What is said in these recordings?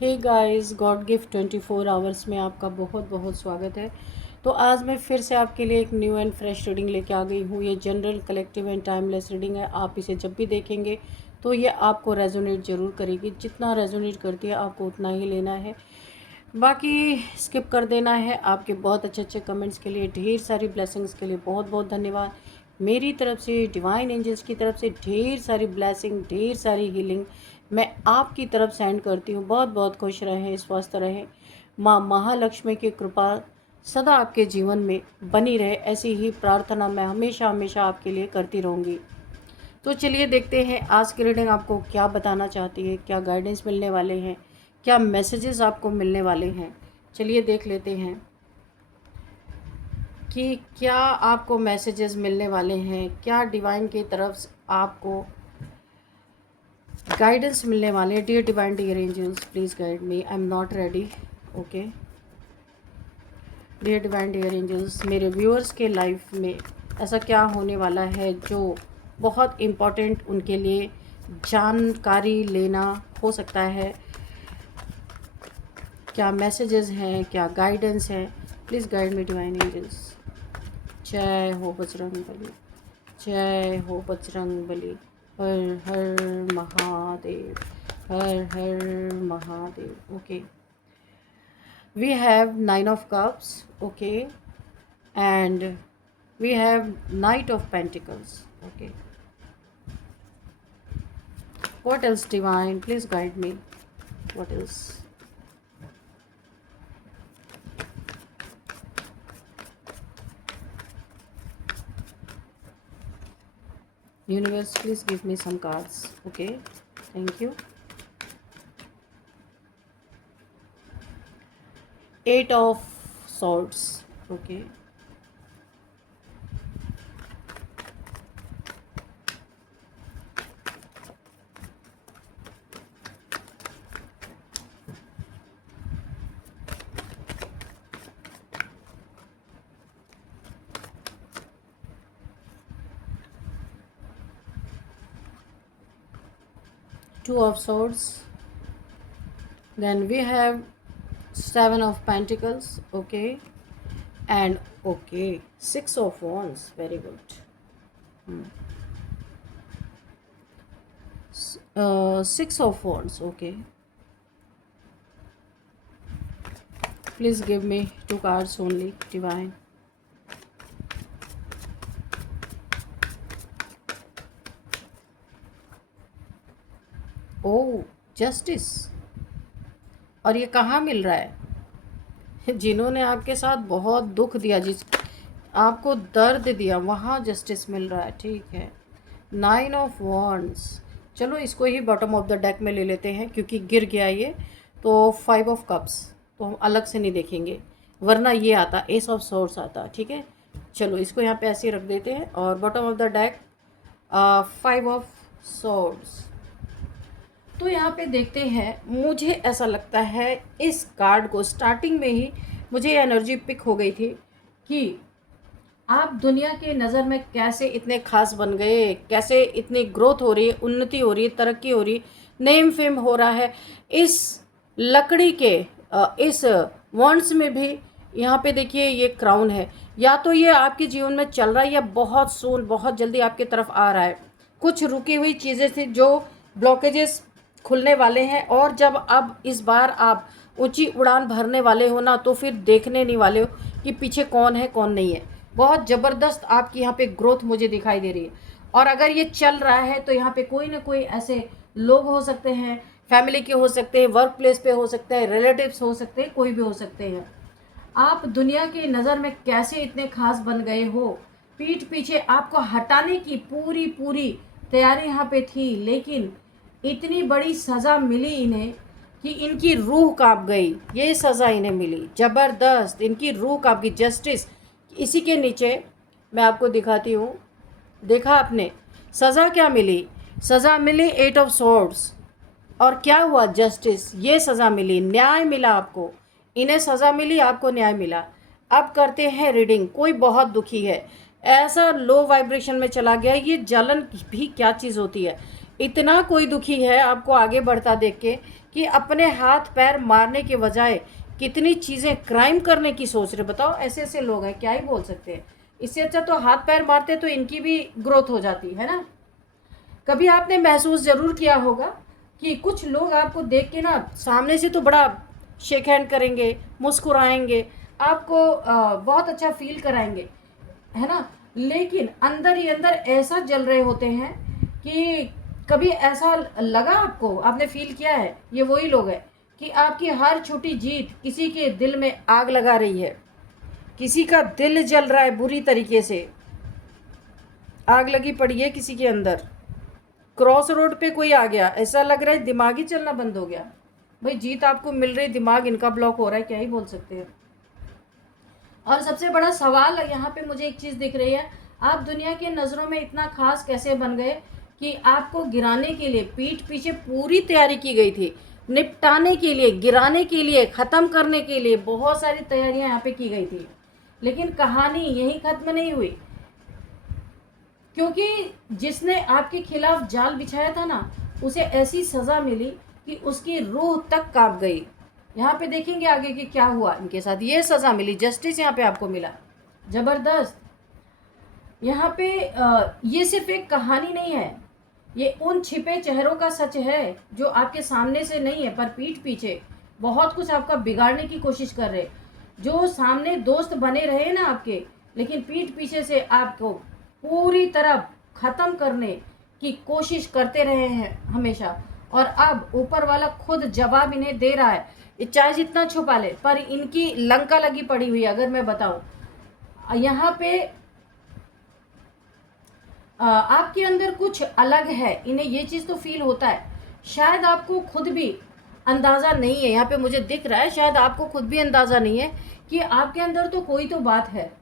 हे guys, god gift 24 hours में आपका बहुत बहुत स्वागत है। तो आज मैं फिर से आपके लिए एक न्यू एंड फ्रेश रीडिंग लेके आ गई हूँ। ये general, collective and timeless reading है। आप इसे जब भी देखेंगे तो ये आपको रेजोनेट ज़रूर करेगी। जितना रेजोनेट करती है आपको उतना ही लेना है, बाकी स्किप कर देना है। आपके बहुत अच्छे अच्छे कमेंट्स के लिए, ढेर सारी ब्लेसिंग्स के लिए बहुत बहुत धन्यवाद। मेरी तरफ से, डिवाइन एंजल्स की तरफ से ढेर सारी ब्लेसिंग, ढेर सारी हीलिंग मैं आपकी तरफ सेंड करती हूँ। बहुत बहुत खुश रहें, स्वस्थ रहें। माँ महालक्ष्मी की कृपा सदा आपके जीवन में बनी रहे, ऐसी ही प्रार्थना मैं हमेशा हमेशा आपके लिए करती रहूँगी। तो चलिए देखते हैं आज की रीडिंग आपको क्या बताना चाहती है, क्या गाइडेंस मिलने वाले हैं, क्या मैसेजेस आपको मिलने वाले हैं। चलिए देख लेते हैं कि क्या आपको मैसेजेस मिलने वाले हैं, क्या डिवाइन की तरफ से आपको गाइडेंस मिलने वाले हैं। Dear divine, dear angels, please guide me, I am not ready. Okay. Dear divine, dear angels, मेरे व्यूअर्स के लाइफ में ऐसा क्या होने वाला है जो बहुत इम्पॉर्टेंट उनके लिए जानकारी लेना हो सकता है। क्या मैसेजेस हैं, क्या गाइडेंस है। Please guide me divine angels. जय हो बजरंग बली, जय हो बजरंग बली। हर हर महादेव, हर हर Mahadev. Okay, we have 9 of cups. Okay, and we have Knight of Pentacles. Okay, what else, divine, please guide me. What else? Universe, please give me some cards. Okay, thank you. 8 of Swords. Okay, 2 of Swords. Then we have 7 of Pentacles. Okay, and okay, 6 of Wands. Very good. 6 of Wands. Okay, please give me 2 cards only, divine. O, justice. और ये कहाँ मिल रहा है? जिन्होंने आपके साथ बहुत दुख दिया, जिस आपको दर्द दिया, वहाँ जस्टिस मिल रहा है। ठीक है। 9 of Wands। चलो इसको ही बॉटम ऑफ द डेक में ले लेते हैं क्योंकि गिर गया ये। तो 5 of Cups तो हम अलग से नहीं देखेंगे, वरना ये आता Ace of Swords आता। ठीक है, चलो इसको यहाँ पे ऐसे ही रख देते हैं। और bottom of the deck 5 of Swords। तो यहाँ पे देखते हैं, मुझे ऐसा लगता है इस कार्ड को स्टार्टिंग में ही मुझे ये एनर्जी पिक हो गई थी कि आप दुनिया के नज़र में कैसे इतने खास बन गए, कैसे इतनी ग्रोथ हो रही है, उन्नति हो रही है, तरक्की हो रही है, नेम फेम हो रहा है इस लकड़ी के इस वॉन्ड्स में भी। यहाँ पे देखिए ये क्राउन है। या तो ये आपके जीवन में चल रहा है या बहुत सून, बहुत जल्दी आपकी तरफ आ रहा है। कुछ रुकी हुई चीज़ें थी जो ब्लॉकेजेस खुलने वाले हैं, और जब अब इस बार आप ऊंची उड़ान भरने वाले हो ना, तो फिर देखने नहीं वाले हो कि पीछे कौन है कौन नहीं है। बहुत ज़बरदस्त आपकी यहाँ पे ग्रोथ मुझे दिखाई दे रही है। और अगर ये चल रहा है तो यहाँ पे कोई ना कोई ऐसे लोग हो सकते हैं, फैमिली के हो सकते हैं, वर्क प्लेस पे हो सकते हैं, रिलेटिव्स हो सकते हैं, कोई भी हो सकते हैं। आप दुनिया की नज़र में कैसे इतने खास बन गए हो, पीठ पीछे आपको हटाने की पूरी पूरी तैयारी यहाँ पे थी, लेकिन इतनी बड़ी सज़ा मिली इन्हें कि इनकी रूह कांप गई। ये सज़ा इन्हें मिली ज़बरदस्त, इनकी रूह कांप गई। जस्टिस, इसी के नीचे मैं आपको दिखाती हूँ। देखा आपने सज़ा क्या मिली? सज़ा मिली 8 of Swords। और क्या हुआ? जस्टिस। ये सज़ा मिली, न्याय मिला आपको। इन्हें सज़ा मिली, आपको न्याय मिला। अब करते हैं रीडिंग। कोई बहुत दुखी है, ऐसा लो वाइब्रेशन में चला गया। ये जलन भी क्या चीज़ होती है? इतना कोई दुखी है आपको आगे बढ़ता देख के कि अपने हाथ पैर मारने के बजाय कितनी चीज़ें क्राइम करने की सोच रहे। बताओ, ऐसे ऐसे लोग हैं, क्या ही बोल सकते हैं। इससे अच्छा तो हाथ पैर मारते तो इनकी भी ग्रोथ हो जाती है ना। कभी आपने महसूस ज़रूर किया होगा कि कुछ लोग आपको देख के ना सामने से तो बड़ा शेक हैंड करेंगे, मुस्कुराएंगे, आपको बहुत अच्छा फील कराएंगे, है ना, लेकिन अंदर ही अंदर ऐसा जल रहे होते हैं कि कभी ऐसा लगा आपको, आपने फील किया है? ये वही लोग हैं कि आपकी हर छोटी जीत किसी के दिल में आग लगा रही है, किसी का दिल जल रहा है बुरी तरीके से, आग लगी पड़ी है किसी के अंदर। क्रॉस रोड पे कोई आ गया, ऐसा लग रहा है दिमाग ही चलना बंद हो गया। भाई जीत आपको मिल रही, दिमाग इनका ब्लॉक हो रहा है, क्या ही बोल सकते हैं। और सबसे बड़ा सवाल यहाँ पे मुझे एक चीज़ दिख रही है, आप दुनिया की नज़रों में इतना खास कैसे बन गए कि आपको गिराने के लिए पीठ पीछे पूरी तैयारी की गई थी, निपटाने के लिए, गिराने के लिए, ख़त्म करने के लिए बहुत सारी तैयारियां यहाँ पे की गई थी। लेकिन कहानी यहीं ख़त्म नहीं हुई, क्योंकि जिसने आपके खिलाफ जाल बिछाया था ना, उसे ऐसी सज़ा मिली कि उसकी रूह तक कांप गई। यहाँ पे देखेंगे आगे कि क्या हुआ इनके साथ। ये सज़ा मिली, जस्टिस यहाँ पे आपको मिला, ज़बरदस्त। यहाँ पे ये सिर्फ एक कहानी नहीं है, ये उन छिपे चेहरों का सच है जो आपके सामने से नहीं है, पर पीठ पीछे बहुत कुछ आपका बिगाड़ने की कोशिश कर रहे। जो सामने दोस्त बने रहे ना आपके, लेकिन पीठ पीछे से आपको पूरी तरह ख़त्म करने की कोशिश करते रहे हैं हमेशा। और अब ऊपर वाला खुद जवाब इन्हें दे रहा है। ये चाहे जितना छुपा ले, पर इनकी लंका लगी पड़ी हुई है। अगर मैं बताऊं, यहाँ पे आपके अंदर कुछ अलग है, इन्हें ये चीज़ तो फील होता है। शायद आपको खुद भी अंदाज़ा नहीं है, यहाँ पे मुझे दिख रहा है, शायद आपको खुद भी अंदाज़ा नहीं है कि आपके अंदर तो कोई तो बात है,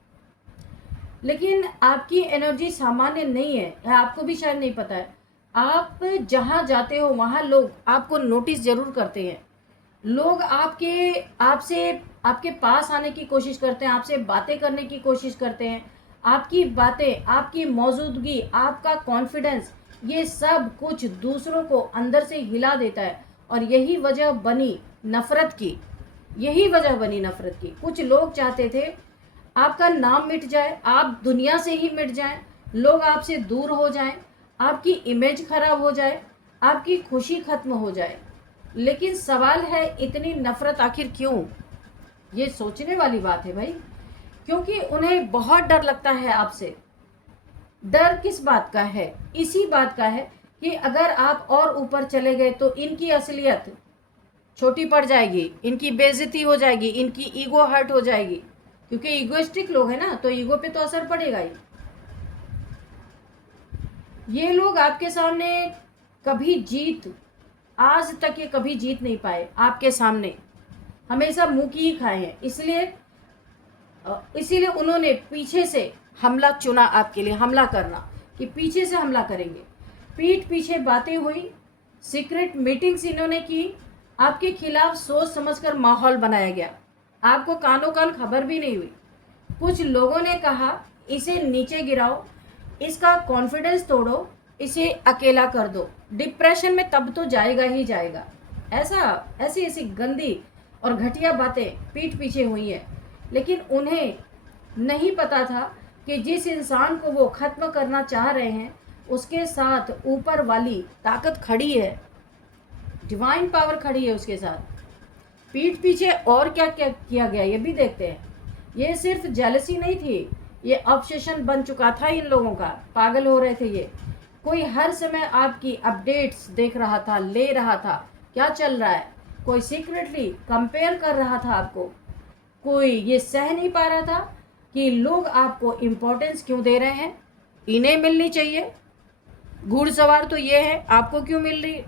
लेकिन आपकी एनर्जी सामान्य नहीं है, आपको भी शायद नहीं पता है। आप जहाँ जाते हो वहाँ लोग आपको नोटिस ज़रूर करते हैं। लोग आपके पास आने की कोशिश करते हैं, आपसे बातें करने की कोशिश करते हैं। आपकी बातें, आपकी मौजूदगी, आपका कॉन्फिडेंस, ये सब कुछ दूसरों को अंदर से हिला देता है। और यही वजह बनी नफ़रत की, यही वजह बनी नफ़रत की। कुछ लोग चाहते थे आपका नाम मिट जाए, आप दुनिया से ही मिट जाएं, लोग आपसे दूर हो जाएं, आपकी इमेज खराब हो जाए, आपकी खुशी खत्म हो जाए। लेकिन सवाल है, इतनी नफ़रत आखिर क्यों? ये सोचने वाली बात है भाई, क्योंकि उन्हें बहुत डर लगता है आपसे। डर किस बात का है? इसी बात का है कि अगर आप और ऊपर चले गए तो इनकी असलियत छोटी पड़ जाएगी, इनकी बेइज्जती हो जाएगी, इनकी ईगो हर्ट हो जाएगी, क्योंकि ईगोइस्टिक लोग हैं ना, तो ईगो पे तो असर पड़ेगा ही। ये लोग आपके सामने कभी जीत, आज तक ये कभी जीत नहीं पाए आपके सामने, हमेशा मुंह की ही खाए हैं। इसीलिए उन्होंने पीछे से हमला चुना आपके लिए, हमला करना, कि पीछे से हमला करेंगे। पीठ पीछे बातें हुई, सीक्रेट मीटिंग्स इन्होंने की, आपके खिलाफ सोच समझकर माहौल बनाया गया, आपको कानों कान खबर भी नहीं हुई। कुछ लोगों ने कहा इसे नीचे गिराओ, इसका कॉन्फिडेंस तोड़ो, इसे अकेला कर दो, डिप्रेशन में तब तो जाएगा ही जाएगा। ऐसी ऐसी गंदी और घटिया बातें पीठ पीछे हुई हैं। लेकिन उन्हें नहीं पता था कि जिस इंसान को वो ख़त्म करना चाह रहे हैं, उसके साथ ऊपर वाली ताकत खड़ी है, डिवाइन पावर खड़ी है उसके साथ। पीठ पीछे और क्या क्या किया गया ये भी देखते हैं। ये सिर्फ जेलसी नहीं थी, ये ऑब्सेशन बन चुका था इन लोगों का, पागल हो रहे थे ये। कोई हर समय आपकी अपडेट्स देख रहा था, ले रहा था, क्या चल रहा है। कोई सीक्रेटली कंपेयर कर रहा था आपको। कोई ये सह नहीं पा रहा था कि लोग आपको इम्पोर्टेंस क्यों दे रहे हैं, इन्हें मिलनी चाहिए, घुड़सवार तो ये है, आपको क्यों मिल रही है।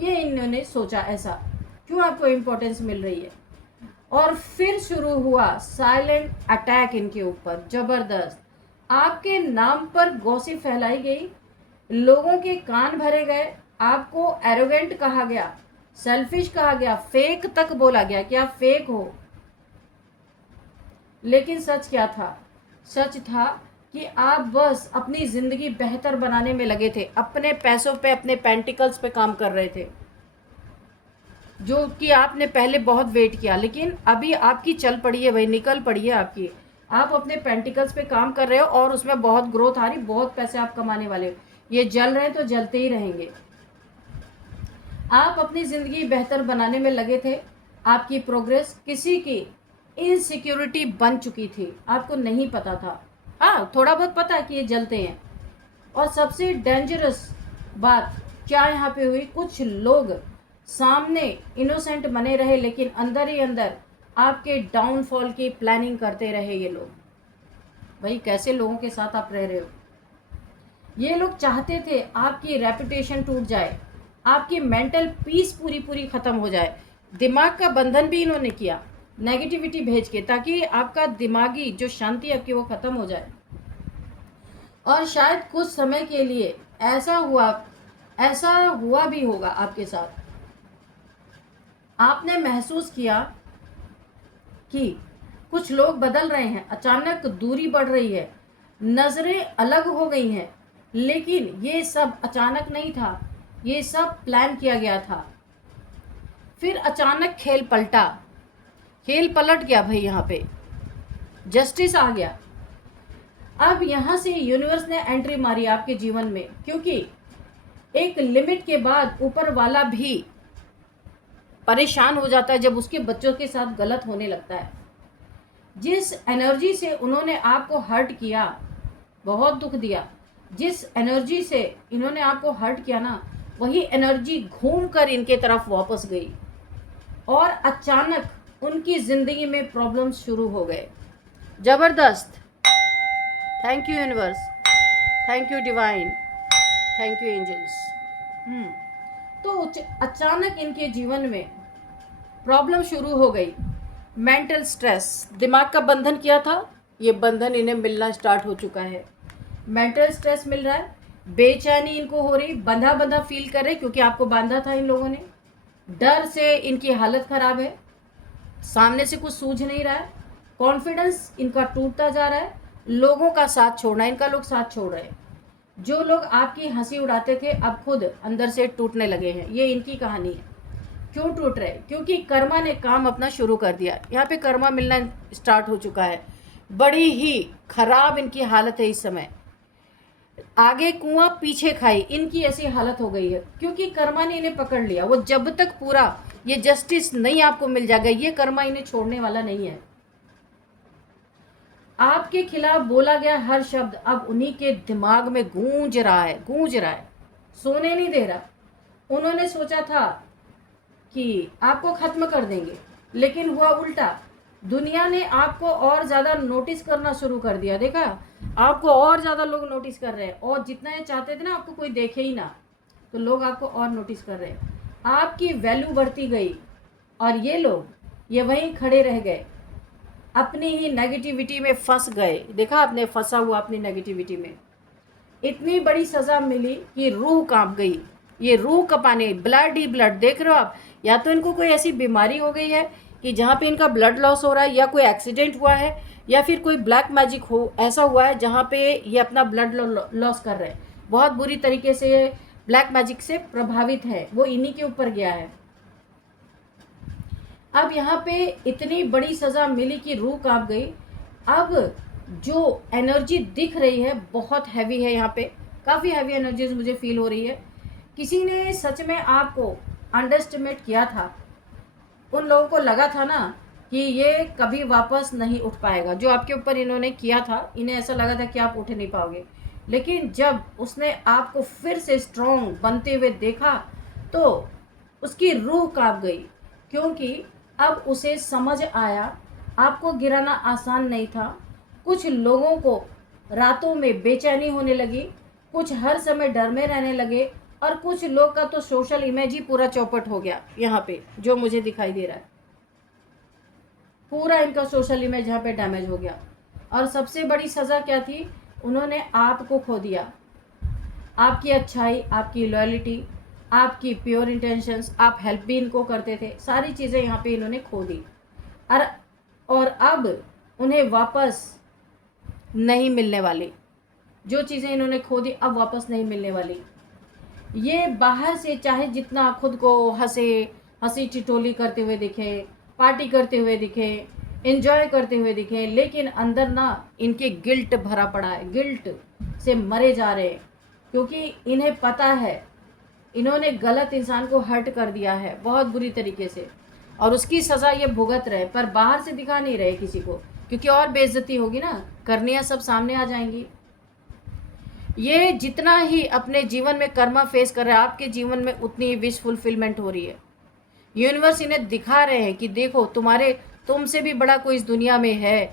ये इन्होंने सोचा, ऐसा क्यों आपको इम्पोर्टेंस मिल रही है। और फिर शुरू हुआ साइलेंट अटैक इनके ऊपर, ज़बरदस्त। आपके नाम पर गॉसिप फैलाई गई, लोगों के कान भरे गए, आपको एरोगेंट कहा गया, सेल्फिश कहा गया, फेक तक बोला गया कि आप फेक हो। लेकिन सच क्या था? सच था कि आप बस अपनी ज़िंदगी बेहतर बनाने में लगे थे, अपने पैसों पे, अपने पेंटिकल्स पे काम कर रहे थे। जो कि आपने पहले बहुत वेट किया, लेकिन अभी आपकी चल पड़ी है भाई, निकल पड़ी है आपकी। आप अपने पेंटिकल्स पे काम कर रहे हो और उसमें बहुत ग्रोथ आ रही, बहुत पैसे आप कमाने वाले हो। ये जल रहे हैं तो जलते ही रहेंगे। आप अपनी ज़िंदगी बेहतर बनाने में लगे थे। आपकी प्रोग्रेस किसी की इनसिक्योरिटी बन चुकी थी, आपको नहीं पता था। हाँ, थोड़ा बहुत पता है कि ये जलते हैं। और सबसे डेंजरस बात क्या यहाँ पे हुई, कुछ लोग सामने इनोसेंट बने रहे, लेकिन अंदर ही अंदर आपके डाउनफॉल की प्लानिंग करते रहे ये लोग। भाई कैसे लोगों के साथ आप रह रहे हो। ये लोग चाहते थे आपकी रेपुटेशन टूट जाए, आपकी मेंटल पीस पूरी पूरी ख़त्म हो जाए। दिमाग का बंधन भी इन्होंने किया नेगेटिविटी भेज के, ताकि आपका दिमागी जो शांति आपकी वो ख़त्म हो जाए। और शायद कुछ समय के लिए ऐसा हुआ भी होगा आपके साथ। आपने महसूस किया कि कुछ लोग बदल रहे हैं, अचानक दूरी बढ़ रही है, नज़रें अलग हो गई हैं, लेकिन ये सब अचानक नहीं था, ये सब प्लान किया गया था। फिर अचानक खेल पलट गया भाई, यहाँ पे जस्टिस आ गया। अब यहाँ से यूनिवर्स ने एंट्री मारी आपके जीवन में, क्योंकि एक लिमिट के बाद ऊपर वाला भी परेशान हो जाता है जब उसके बच्चों के साथ गलत होने लगता है। जिस एनर्जी से उन्होंने आपको हर्ट किया, बहुत दुख दिया, जिस एनर्जी से इन्होंने आपको हर्ट किया ना, वही एनर्जी घूम कर इनके तरफ वापस गई और अचानक उनकी ज़िंदगी में प्रॉब्लम्स शुरू हो गए। ज़बरदस्त। Thank you universe, thank you divine, thank you angels. तो अचानक इनके जीवन में प्रॉब्लम शुरू हो गई। मेंटल स्ट्रेस, दिमाग का बंधन किया था, ये बंधन इन्हें मिलना स्टार्ट हो चुका है। मेंटल स्ट्रेस मिल रहा है, बेचैनी इनको हो रही, बंधा बंधा फील कर रहे, क्योंकि आपको बांधा था इन लोगों ने। डर से इनकी हालत ख़राब है, सामने से कुछ सूझ नहीं रहा है, कॉन्फिडेंस इनका टूटता जा रहा है, लोगों का साथ छोड़ना, इनका लोग साथ छोड़ रहे हैं। जो लोग आपकी हंसी उड़ाते थे अब खुद अंदर से टूटने लगे हैं। ये इनकी कहानी है। क्यों टूट रहे? क्योंकि कर्मा ने काम अपना शुरू कर दिया। यहाँ पे कर्मा मिलना स्टार्ट हो चुका है। बड़ी ही खराब इनकी हालत है इस समय। आगे कुआं पीछे खाई, इनकी ऐसी हालत हो गई है, क्योंकि कर्मा ने इन्हें पकड़ लिया। वो जब तक पूरा ये जस्टिस नहीं आपको मिल जाएगा, ये कर्मा इन्हें छोड़ने वाला नहीं है। आपके खिलाफ बोला गया हर शब्द अब उन्हीं के दिमाग में गूंज रहा है, सोने नहीं दे रहा। उन्होंने सोचा था कि आपको ख़त्म कर देंगे, लेकिन हुआ उल्टा। दुनिया ने आपको और ज़्यादा नोटिस करना शुरू कर दिया। देखा, आपको और ज़्यादा लोग नोटिस कर रहे हैं, और जितना ये चाहते थे ना आपको कोई देखे ही ना, तो लोग आपको और नोटिस कर रहे हैं। आपकी वैल्यू बढ़ती गई और ये लोग ये वहीं खड़े रह गए, अपनी ही नेगेटिविटी में फंस गए। देखा आपने, फंसा हुआ अपनी नेगेटिविटी में। इतनी बड़ी सज़ा मिली कि रूह कांप गई। ये रूह कपाने, ब्लड ही ब्लड। देख रहे हो आप, या तो इनको कोई ऐसी बीमारी हो गई है कि जहाँ पे इनका ब्लड लॉस हो रहा है, या कोई एक्सीडेंट हुआ है, या फिर कोई ब्लैक मैजिक हो ऐसा हुआ है जहाँ पे ये अपना ब्लड लॉस कर रहे हैं। बहुत बुरी तरीके से ब्लैक मैजिक से प्रभावित है, वो इन्हीं के ऊपर गया है। अब यहाँ पे इतनी बड़ी सज़ा मिली कि रूह कांप गई। अब जो एनर्जी दिख रही है बहुत हैवी है, यहाँ पे काफ़ी हैवी एनर्जीज मुझे फील हो रही है। किसी ने सच में आपको अंडरस्टिमेट किया था। उन लोगों को लगा था ना कि ये कभी वापस नहीं उठ पाएगा। जो आपके ऊपर इन्होंने किया था, इन्हें ऐसा लगा था कि आप उठ नहीं पाओगे। लेकिन जब उसने आपको फिर से स्ट्रॉन्ग बनते हुए देखा तो उसकी रूह कांप गई, क्योंकि अब उसे समझ आया आपको गिराना आसान नहीं था। कुछ लोगों को रातों में बेचैनी होने लगी, कुछ हर समय डर में रहने लगे, और कुछ लोग का तो सोशल इमेज ही पूरा चौपट हो गया। यहाँ पे जो मुझे दिखाई दे रहा है, पूरा इनका सोशल इमेज यहाँ पे डैमेज हो गया। और सबसे बड़ी सज़ा क्या थी? उन्होंने आपको खो दिया। आपकी अच्छाई, आपकी लॉयल्टी, आपकी प्योर इंटेंशंस, आप हेल्प भी इनको करते थे, सारी चीज़ें यहाँ पे इन्होंने खो दी। और अब उन्हें वापस नहीं मिलने वाली। जो चीज़ें इन्होंने खो दी अब वापस नहीं मिलने वाली। ये बाहर से चाहे जितना खुद को हंसे, हंसी टिटोली करते हुए दिखे, पार्टी करते हुए दिखे, एंजॉय करते हुए दिखे, लेकिन अंदर ना इनके गिल्ट भरा पड़ा है, गिल्ट से मरे जा रहे हैं, क्योंकि इन्हें पता है इन्होंने गलत इंसान को हर्ट कर दिया है बहुत बुरी तरीके से, और उसकी सज़ा ये भुगत रहे, पर बाहर से दिखा नहीं रहे किसी को, क्योंकि और बेइज्जती होगी ना, करनियाँ सब सामने आ जाएंगी। ये जितना ही अपने जीवन में कर्मा फेस कर रहे हैं, आपके जीवन में उतनी ही विश फुलफिलमेंट हो रही है। यूनिवर्स इन्हें दिखा रहे हैं कि देखो तुमसे भी बड़ा कोई इस दुनिया में है,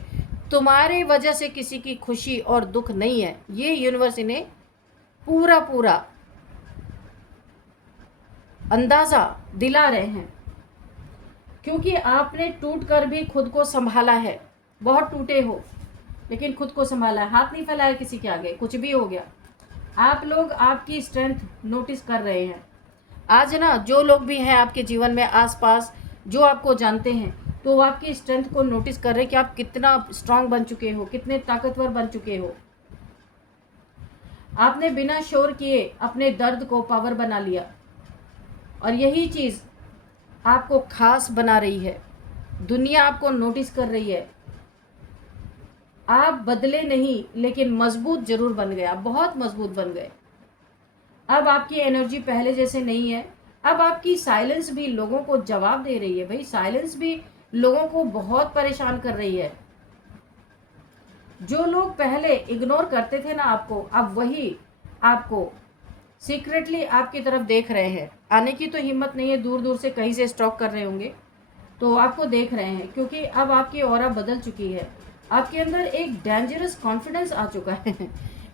तुम्हारे वजह से किसी की खुशी और दुख नहीं है। ये यूनिवर्स इन्हें पूरा पूरा अंदाज़ा दिला रहे हैं, क्योंकि आपने टूट कर भी खुद को संभाला है। बहुत टूटे हो लेकिन खुद को संभाला है, हाथ नहीं फैलाया किसी के आगे, कुछ भी हो गया। आप लोग आपकी स्ट्रेंथ नोटिस कर रहे हैं। आज ना जो लोग भी हैं आपके जीवन में आसपास, जो आपको जानते हैं, तो वो आपकी स्ट्रेंथ को नोटिस कर रहे हैं कि आप कितना स्ट्रांग बन चुके हो, कितने ताकतवर बन चुके हो। आपने बिना शोर किए अपने दर्द को पावर बना लिया, और यही चीज़ आपको खास बना रही है। दुनिया आपको नोटिस कर रही है। आप बदले नहीं, लेकिन मजबूत जरूर बन गए, आप बहुत मजबूत बन गए। अब आपकी एनर्जी पहले जैसे नहीं है। अब आपकी साइलेंस भी लोगों को जवाब दे रही है। भाई साइलेंस भी लोगों को बहुत परेशान कर रही है। जो लोग पहले इग्नोर करते थे ना आपको, अब वही आपको सीक्रेटली आपकी तरफ देख रहे हैं। आने की तो हिम्मत नहीं है, दूर दूर से कहीं से स्टॉक कर रहे होंगे, तो आपको देख रहे हैं, क्योंकि अब आपकी ऑरा बदल चुकी है। आपके अंदर एक डेंजरस कॉन्फिडेंस आ चुका है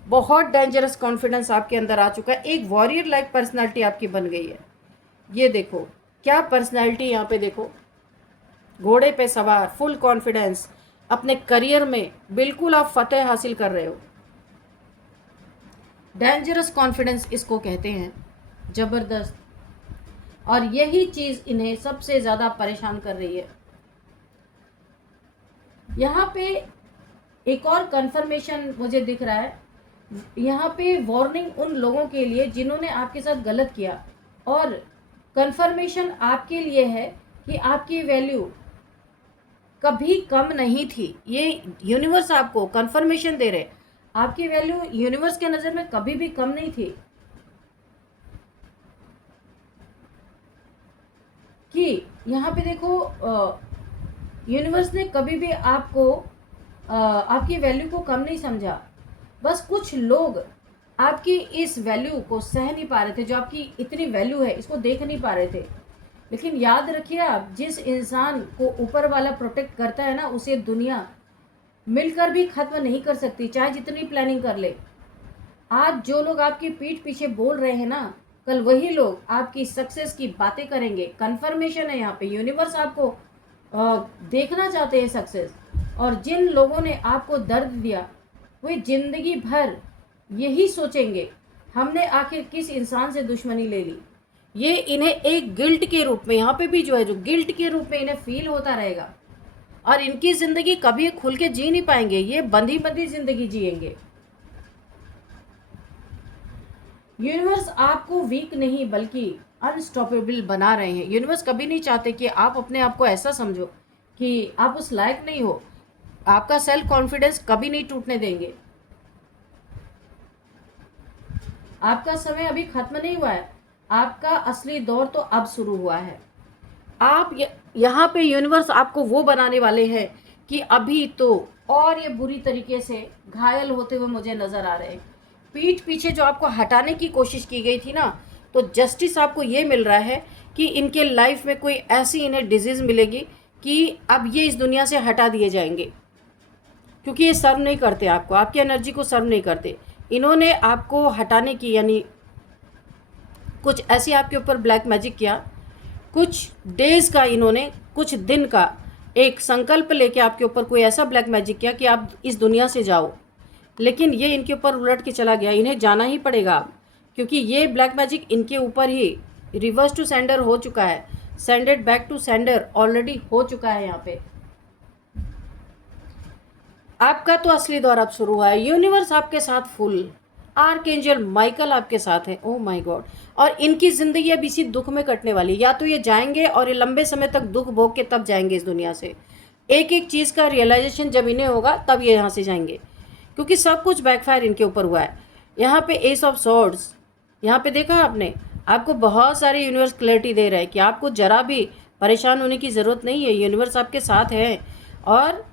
बहुत डेंजरस कॉन्फिडेंस आपके अंदर आ चुका है। एक वॉरियर लाइक पर्सनालिटी आपकी बन गई है। ये देखो क्या पर्सनालिटी, यहाँ पे देखो, घोड़े पे सवार, फुल कॉन्फिडेंस, अपने करियर में बिल्कुल आप फतेह हासिल कर रहे हो। डेंजरस कॉन्फिडेंस इसको कहते हैं, ज़बरदस्त। और यही चीज़ इन्हें सबसे ज़्यादा परेशान कर रही है। यहाँ पे एक और कंफर्मेशन मुझे दिख रहा है। यहाँ पे वार्निंग उन लोगों के लिए जिन्होंने आपके साथ गलत किया, और कंफर्मेशन आपके लिए है कि आपकी वैल्यू कभी कम नहीं थी। ये यूनिवर्स आपको कंफर्मेशन दे रहे, आपकी वैल्यू यूनिवर्स के नज़र में कभी भी कम नहीं थी। कि यहाँ पे देखो यूनिवर्स ने कभी भी आपको आपकी वैल्यू को कम नहीं समझा। बस कुछ लोग आपकी इस वैल्यू को सह नहीं पा रहे थे, जो आपकी इतनी वैल्यू है इसको देख नहीं पा रहे थे। लेकिन याद रखिए, आप जिस इंसान को ऊपर वाला प्रोटेक्ट करता है ना, उसे दुनिया मिलकर भी ख़त्म नहीं कर सकती, चाहे जितनी प्लानिंग कर ले। आज जो लोग आपकी पीठ पीछे बोल रहे हैं ना, कल वही लोग आपकी सक्सेस की बातें करेंगे। कन्फर्मेशन है यहाँ पे, यूनिवर्स आपको देखना चाहते हैं सक्सेस। और जिन लोगों ने आपको दर्द दिया, वे जिंदगी भर यही सोचेंगे हमने आखिर किस इंसान से दुश्मनी ले ली। ये इन्हें एक गिल्ट के रूप में, यहाँ पे भी जो है, जो गिल्ट के रूप में इन्हें फील होता रहेगा, और इनकी ज़िंदगी कभी खुल के जी नहीं पाएंगे। ये बंधी बंधी ज़िंदगी जिएंगे। यूनिवर्स आपको वीक नहीं बल्कि अनस्टॉपेबल बना रहे हैं। यूनिवर्स कभी नहीं चाहते कि आप अपने आप को ऐसा समझो कि आप उस लायक नहीं हो। आपका सेल्फ कॉन्फिडेंस कभी नहीं टूटने देंगे। आपका समय अभी खत्म नहीं हुआ है, आपका असली दौर तो अब शुरू हुआ है। आप यहाँ पे यूनिवर्स आपको वो बनाने वाले हैं कि अभी तो, और ये बुरी तरीके से घायल होते हुए मुझे नज़र आ रहे हैं। पीठ पीछे जो आपको हटाने की कोशिश की गई थी ना, तो जस्टिस आपको ये मिल रहा है कि इनके लाइफ में कोई ऐसी इन्हें डिजीज़ मिलेगी कि अब ये इस दुनिया से हटा दिए जाएंगे, क्योंकि ये सर्व नहीं करते आपको, आपकी एनर्जी को सर्व नहीं करते। इन्होंने आपको हटाने की, यानी कुछ ऐसी आपके ऊपर ब्लैक मैजिक किया, कुछ डेज़ का, इन्होंने कुछ दिन का एक संकल्प लेके आपके ऊपर कोई ऐसा ब्लैक मैजिक किया कि आप इस दुनिया से जाओ। लेकिन ये इनके ऊपर उलट के चला गया, इन्हें जाना ही पड़ेगा अब, क्योंकि ये ब्लैक मैजिक इनके ऊपर ही रिवर्स टू सेंडर हो चुका है, सेंडेड बैक टू सेंडर ऑलरेडी हो चुका है। यहाँ पे आपका तो असली दौर अब शुरू हुआ है। यूनिवर्स आपके साथ फुल आर्कएंजल माइकल आपके साथ है। Oh my God. और इनकी ज़िंदगी अब इसी दुख में कटने वाली है। या तो ये जाएंगे और ये लंबे समय तक दुख भोग के तब जाएंगे इस दुनिया से। एक एक चीज़ का रियलाइजेशन जब इन्हें होगा तब ये यहाँ से जाएंगे, क्योंकि सब कुछ बैकफायर इनके ऊपर हुआ है। यहाँ पे एस ऑफ सॉर्ड्स, यहाँ पे देखा आपने, आपको बहुत सारे यूनिवर्स क्लैरिटी दे रहा है कि आपको जरा भी परेशान होने की ज़रूरत नहीं है। यूनिवर्स आपके साथ है और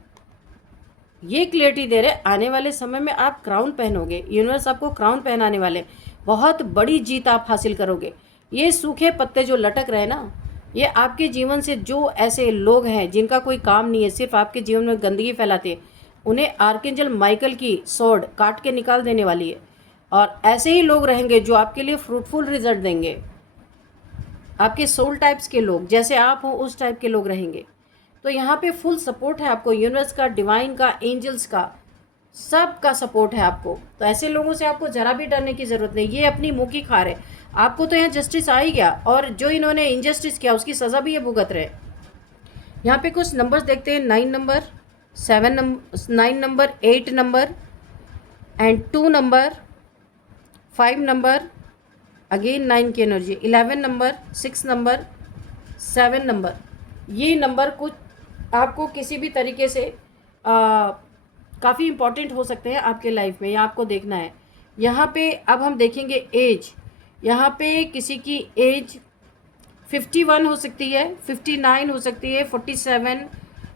ये क्लियरिटी दे रहे आने वाले समय में आप क्राउन पहनोगे। यूनिवर्स आपको क्राउन पहनाने वाले, बहुत बड़ी जीत आप हासिल करोगे। ये सूखे पत्ते जो लटक रहे ना, ये आपके जीवन से जो ऐसे लोग हैं जिनका कोई काम नहीं है, सिर्फ आपके जीवन में गंदगी फैलाते हैं, उन्हें आर्कएंजल माइकल की स्वॉर्ड काट के निकाल देने वाली है। और ऐसे ही लोग रहेंगे जो आपके लिए फ्रूटफुल रिजल्ट देंगे। आपके सोल टाइप्स के लोग, जैसे आप हो उस टाइप के लोग रहेंगे। तो यहाँ पे फुल सपोर्ट है आपको, यूनिवर्स का, डिवाइन का, एंजल्स का, सब का सपोर्ट है आपको। तो ऐसे लोगों से आपको जरा भी डरने की ज़रूरत नहीं। ये अपनी मुँह की खा रहे, आपको तो यहाँ जस्टिस आ ही गया, और जो इन्होंने इनजस्टिस किया उसकी सज़ा भी ये भुगत रहे। यहाँ पे कुछ नंबर्स देखते हैं, 9 number, 7 number, 9 number, 8 number and 2 number, 5 number, again 9 की एनर्जी, 11 नंबर, 6 नंबर, 7 नंबर। ये नंबर कुछ आपको किसी भी तरीके से काफ़ी इम्पॉर्टेंट हो सकते हैं आपके लाइफ में, या आपको देखना है। यहाँ पे अब हम देखेंगे एज। यहाँ पे किसी की एज 51 हो सकती है, 59 हो सकती है, 47,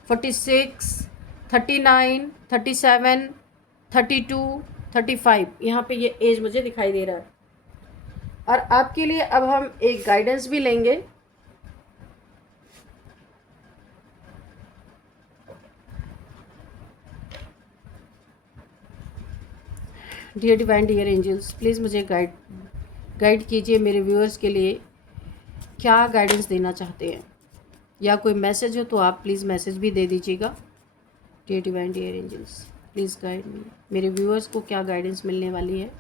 46, 39, 37, 32, 35। यहाँ पे ये एज मुझे दिखाई दे रहा है। और आपके लिए अब हम एक गाइडेंस भी लेंगे। Dear divine, dear angels, please मुझे गाइड कीजिए। मेरे व्यूअर्स के लिए क्या गाइडेंस देना चाहते हैं, या कोई मैसेज हो तो आप प्लीज़ मैसेज भी दे दीजिएगा। Dear divine, dear angels, please guide me. मेरे व्यूअर्स को क्या गाइडेंस मिलने वाली है।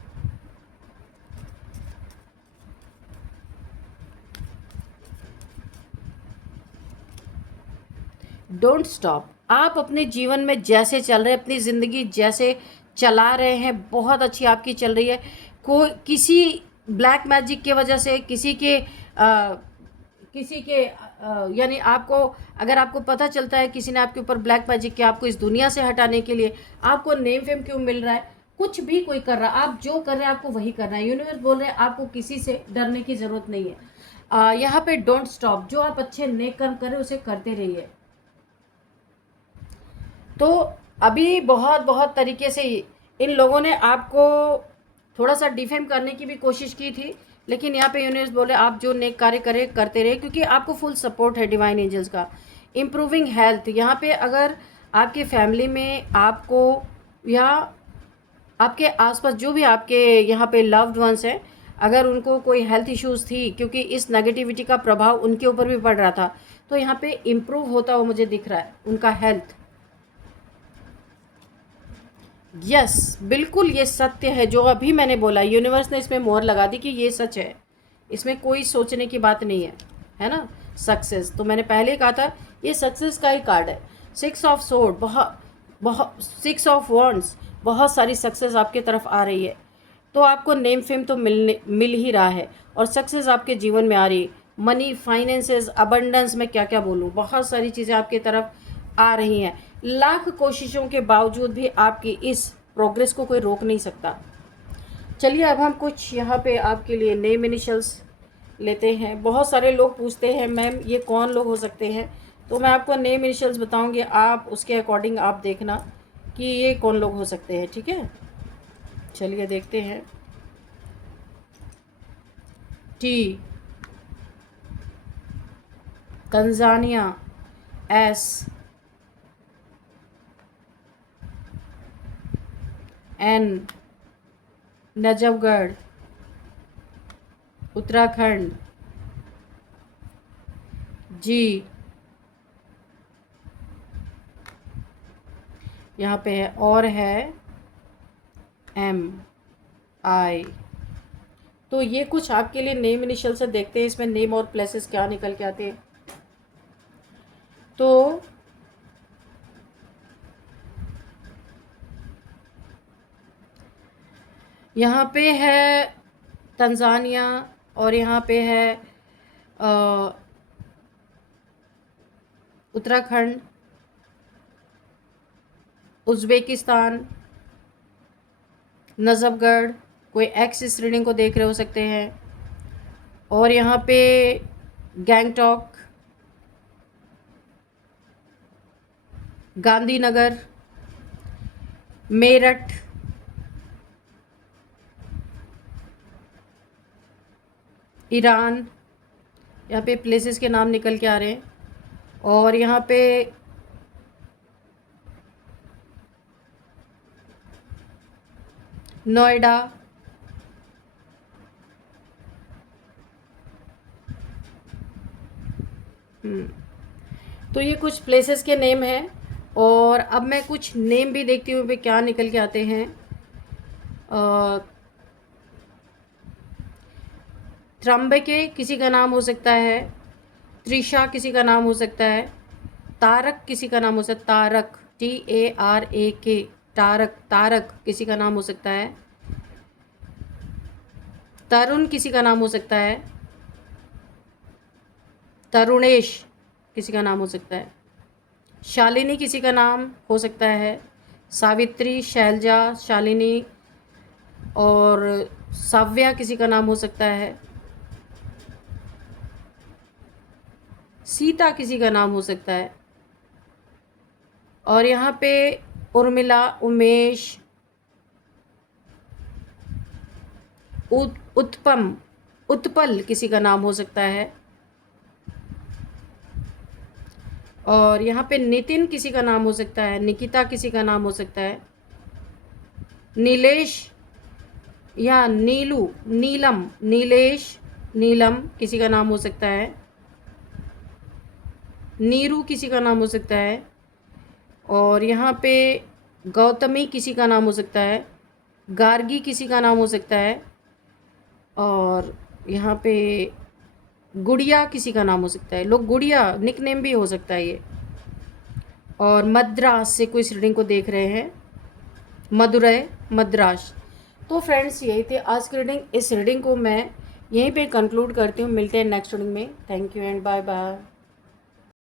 Don't stop. आप अपने जीवन में जैसे चल रहे, अपनी ज़िंदगी जैसे चला रहे हैं, बहुत अच्छी आपकी चल रही है। कोई किसी ब्लैक मैजिक की वजह से, किसी के यानी आपको, अगर आपको पता चलता है किसी ने आपके ऊपर ब्लैक मैजिक किया, आपको इस दुनिया से हटाने के लिए, आपको नेम फेम क्यों मिल रहा है, कुछ भी कोई कर रहा है, आप जो कर रहे हैं आपको वही करना है। यूनिवर्स बोल रहे हैं आपको किसी से डरने की ज़रूरत नहीं है। यहाँ पे डोंट स्टॉप। जो आप अच्छे नेक कर्म करें उसे करते रहिए। तो अभी बहुत बहुत तरीके से इन लोगों ने आपको थोड़ा सा डिफेम करने की भी कोशिश की थी, लेकिन यहाँ पे यूनिवर्स बोले आप जो नेक कार्य करें करते रहे, क्योंकि आपको फुल सपोर्ट है डिवाइन एंजल्स का। इम्प्रूविंग हेल्थ, यहाँ पे अगर आपके फैमिली में आपको या आपके आसपास जो भी आपके यहाँ पे लव्ड वंस हैं, अगर उनको कोई हेल्थ इश्यूज़ थी, क्योंकि इस नेगेटिविटी का प्रभाव उनके ऊपर भी पड़ रहा था, तो यहाँ पे इम्प्रूव होता हुआ मुझे दिख रहा है उनका हेल्थ। यस, बिल्कुल ये सत्य है जो अभी मैंने बोला। यूनिवर्स ने इसमें मोहर लगा दी कि ये सच है, इसमें कोई सोचने की बात नहीं है ना। सक्सेस तो मैंने पहले ही कहा था, ये सक्सेस का ही कार्ड है। 6 ऑफ सोर्ड, बहुत बहुत 6 ऑफ वॉन्ड्स, बहुत सारी सक्सेस आपके तरफ आ रही है। तो आपको नेम फेम तो मिल ही रहा है, और सक्सेस आपके जीवन में आ रही है। मनी, फाइनेंसेस, अबंडेंस, में क्या क्या बोलूँ, बहुत सारी चीज़ें आपके तरफ आ रही हैं। लाख कोशिशों के बावजूद भी आपकी इस प्रोग्रेस को कोई रोक नहीं सकता। चलिए अब हम कुछ यहाँ पे आपके लिए नेम इनिशियल्स लेते हैं। बहुत सारे लोग पूछते हैं मैम ये कौन लोग हो सकते हैं, तो मैं आपको नेम इनिशियल्स बताऊंगी, आप उसके अकॉर्डिंग आप देखना कि ये कौन लोग हो सकते हैं, ठीक है। चलिए देखते हैं। T, Tanzania, S, N, Najafgarh, Uttarakhand, G, यहाँ पे है, और है एम, आई। तो ये कुछ आपके लिए नेम इनिशियल से देखते हैं इसमें नेम और प्लेसेस क्या निकल के आते हैं। तो यहाँ पे है तंजानिया, और यहाँ पे है उत्तराखंड, उज़्बेकिस्तान, नजफगढ़, कोई एक्स इस रीडिंग को देख रहे हो सकते हैं, और यहाँ पे गैंगटॉक, गांधीनगर, मेरठ, ईरान, यहाँ पे प्लेसेस के नाम निकल के आ रहे हैं, और यहाँ पे नोएडा, तो ये कुछ प्लेसेस के नेम हैं। और अब मैं कुछ नेम भी देखती हूँ पे क्या निकल के आते हैं। त्रंबके किसी का नाम हो सकता है, त्रिशा किसी का नाम हो सकता है, तारक किसी का नाम हो सकता है, तारक TARAK, तारक, तारक किसी का नाम हो सकता है, तरुण किसी का नाम हो सकता है, तरुणेश किसी का नाम हो सकता है, शालिनी किसी का नाम हो सकता है, सावित्री, शैलजा, शालिनी, और साव्या किसी का नाम हो सकता है, सीता किसी का नाम हो सकता है, और यहाँ पे उर्मिला, उमेश, उत्पम, उत्पल किसी का नाम हो सकता है, और यहाँ पे नितिन किसी का नाम हो सकता है, निकिता किसी का नाम हो सकता है, नीलेश या नीलू, नीलम, नीलेश, नीलम किसी का नाम हो सकता है, नीरू किसी का नाम हो सकता है, और यहाँ पे गौतमी किसी का नाम हो सकता है, गार्गी किसी का नाम हो सकता है, और यहाँ पे गुड़िया किसी का नाम हो सकता है। लोग गुड़िया निकनेम भी हो सकता है ये। और मद्रास से कोई इस रीडिंग को देख रहे हैं, मदुरई, मद्रास। तो फ्रेंड्स यही थे आज की रीडिंग। इस रीडिंग को मैं यहीं पे कंक्लूड करती हूँ। मिलते हैं नेक्स्ट रीडिंग में। Thank you and bye bye.